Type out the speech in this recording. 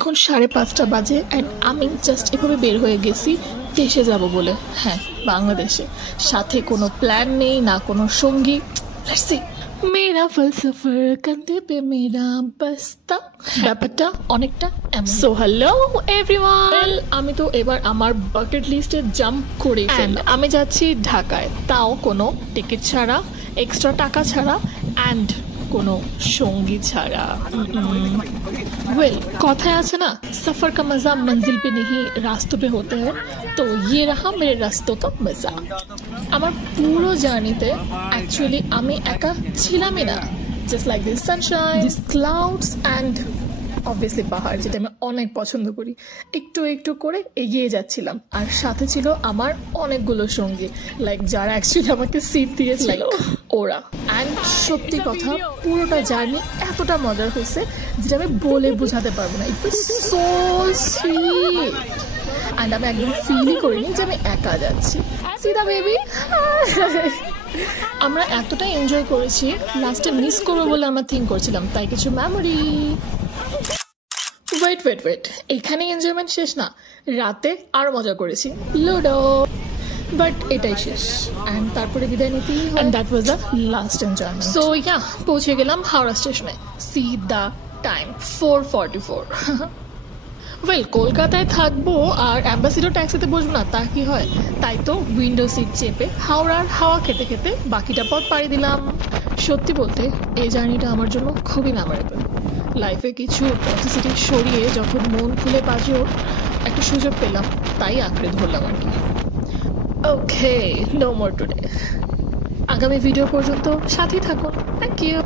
এখন 5:30 বাজে অ্যান্ড আমি জাস্ট এভাবে বের হয়ে গেছি দেশে যাব বলে। হ্যাঁ, বাংলাদেশে। সাথে কোনো প্ল্যান নেই, না কোনো সঙ্গী। Let's see. মেরা ফলসফার কাঁধে পে মেরা বস্তা, ব্যাপারটা অনেকটা এমন। সো হ্যালো এভরিওয়ান, আমি তো এবার আমার বাকেট লিস্টে জাম্প করে ফেললাম। আমি যাচ্ছি ঢাকায়, তাও কোনো টিকিট ছাড়া, এক্সট্রা টাকা ছাড়া অ্যান্ড কোনো সঙ্গী ছাড়া। ওয়েল, কথায় আছে না, সফর কা মজা মঞ্জিল পে নেহি রাস্তোं पे होते हैं, তো ये रहा मेरे रास्तों का मजा। আমার পুরো জার্নিতে অ্যাকচুয়ালি আমি একা ছিলামই না। Just like this Sunshine, this clouds and obviously পাহাড়, যেটা আমি অনেক পছন্দ করি, একটু একটু করে এগিয়ে যাচ্ছিলাম। আর সাথে ছিল আমার অনেকগুলো সঙ্গী, লাইক যারা অ্যাকচুয়ালি আমাকে সিট দিয়েছিল ওরা। অ্যান্ড সত্যি কথা, পুরোটা জার্নি এতটা মজার হয়েছে যেটা আমি বলে বোঝাতে পারবো না। ইট ওয়াজ সো সুইট। অ্যান্ড আমি একদম ফিলই করিনি যে আমি একা যাচ্ছি। সিদা বেবি, আমরা এতটাই এনজয় করেছি, লাস্টে মিস করবো বলে আমরা থিঙ্ক করছিলাম, তাই কিছু মেমোরি। ওয়েট, এখানে এনজয়মেন্ট শেষ না, রাতে আরো মজা করেছি, লুডো। বাট এটাই শেষ, অ্যান্ড তারপরে বিদায় নিতেই হয়। And that was the last enjoyment. So yeah, পৌঁছে গেলাম হাওড়া স্টেশনে। C the time, 4:44। ওয়েল, কলকাতায় থাকবো আর অ্যাম্বাসিডর ট্যাক্সিতে বসবো না তা কি হয়? তাই তো উইন্ডো সিট চেপে হাওড়ার হাওয়া খেতে খেতে বাকিটা পথ পাড়ি দিলাম। সত্যি বলতে এই জার্নিটা আমার জন্য খুবই মেমোরেবল। লাইফে কিছু পথিসিটি সরিয়ে যখন মন খুলে বাজেও একটা সুযোগ পেলাম, তাই আঁকড়ে ধরলাম আর কি। Okay, no more today. আগামী ভিডিও পর্যন্ত সাথেই থাকুন। Thank you.